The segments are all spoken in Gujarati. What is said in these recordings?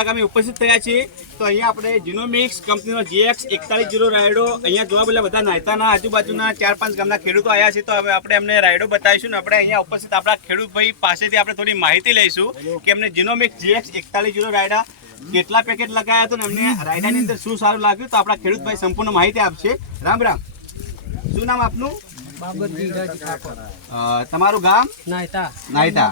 અમે ઉપસ્થિત થયા છીએ તો અહીંયા આપણે જીનોમિક્સ કંપનીનો GX4140 રાયડો અહીંયા જોવા બધા નાયતાના આજુબાજુના 4-5 ગામના ખેડૂતો આવ્યા છે. તો હવે આપણે એમને રાયડો બતાવીશું ને આપણે અહીંયા ઉપસ્થિત આપણા ખેડૂત ભાઈ પાસેથી આપણે થોડી માહિતી લઈશું કે એમને જીનોમિક્સ GX4140 રાયડા કેટલા પેકેટ લગાયા હતા ને એમને રાયડાની અંદર શું સારું લાગ્યું. તો આપણા ખેડૂત ભાઈ સંપૂર્ણ માહિતી આપશે. રામ રામ, શું નામ આપનું? તમારું ગામ? નાયતા.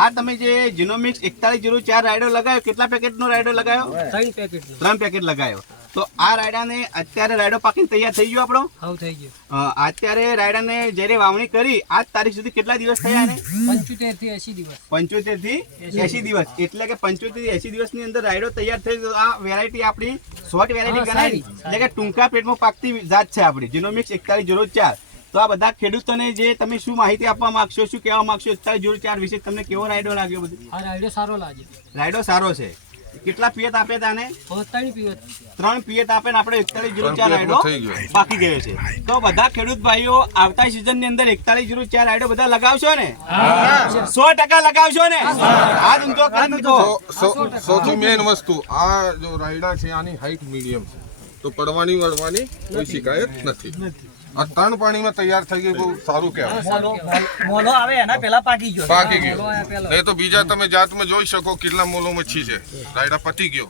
આ તમે જે જીનોમિક્સ 4104 રાયડો લગાવ્યો, કેટલા પેકેટનો રાયડો લગાવ્યો? 3 પેકેટ લગાવ્યો. તો આ રાયડાને અત્યારે રાયડો પાકીને તૈયાર થઈ ગયો આપણો? થઈ ગયો. અત્યારે રાયડાને જ્યારે વાવણી કરી આજ તારીખ સુધી કેટલા દિવસ થયા? 75 થી 80 દિવસ. 75 થી 80 દિવસ, એટલે કે 75 થી 80 દિવસની અંદર રાયડો તૈયાર થઈ ગયો. આ વેરાયટી આપણી શોર્ટ વેરાયટી ગણાય, એટલે કે ટૂંકા પેટમાં પાકતી જાત છે આપણી જીનોમિક્સ 4104. તો આ બધા ખેડૂતોને જે તમે શું માહિતી આપવા માંગશો, શું કહેવા માંગશો 4104 વિશે? તમને કેવો રાયડો લાગ્યો? બધું આ રાયડો સારો લાગે. રાયડો સારો છે. કેટલા પિયત આપ્યા તાને? 3 પિયત આપે ને આપણે 4104 રાયડો પાકી ગયો છે. તો બધા ખેડૂત ભાઈઓ આવતા સિઝન ની અંદર 4104 રાયડો બધા લગાવશો ને? 100% લગાવશો ને? આ ધંધો કરી દો. સૌથી મેઇન વસ્તુ આ જો રાયડા છે આની હાઈટ મીડિયમ છે, તો પડવાની વળવાની કોઈ શિકાયત નથી. આ 3 પાણીમાં તૈયાર થઈ ગઈ, બહુ સારું કહેવાય. મોલો આવે એના પહેલા પાકી ગયો. નહીં તો બીજા તમે જાતમાં જોઈ શકો કેટલા મોલો મચ્છી છે. રાયડા પતી ગયો.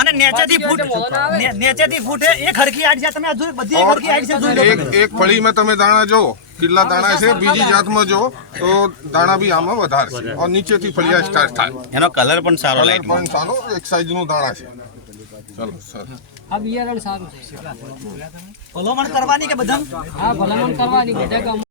અને નેચેથી ફૂટે એક હરખી આડ છે. તમે આ જોઈ બધી એક હરખી આડ છે. જોઈ લો. એક ફળીમાં તમે દાણા જો કેટલા દાણા છે, બીજી જાતમાં જો તો દાણા બી આમાં વધારે છે. और નીચેથી ફળિયા સ્ટાર્ટ થાય. એનો કલર પણ સારો લાગે. પણ સારો એક સાઈઝનું દાણા છે. ચલો સર, આ બિયારણ સારું છે. ભલામણ કરવાની કે બધા? હા, ભલામણ કરવાની બધા.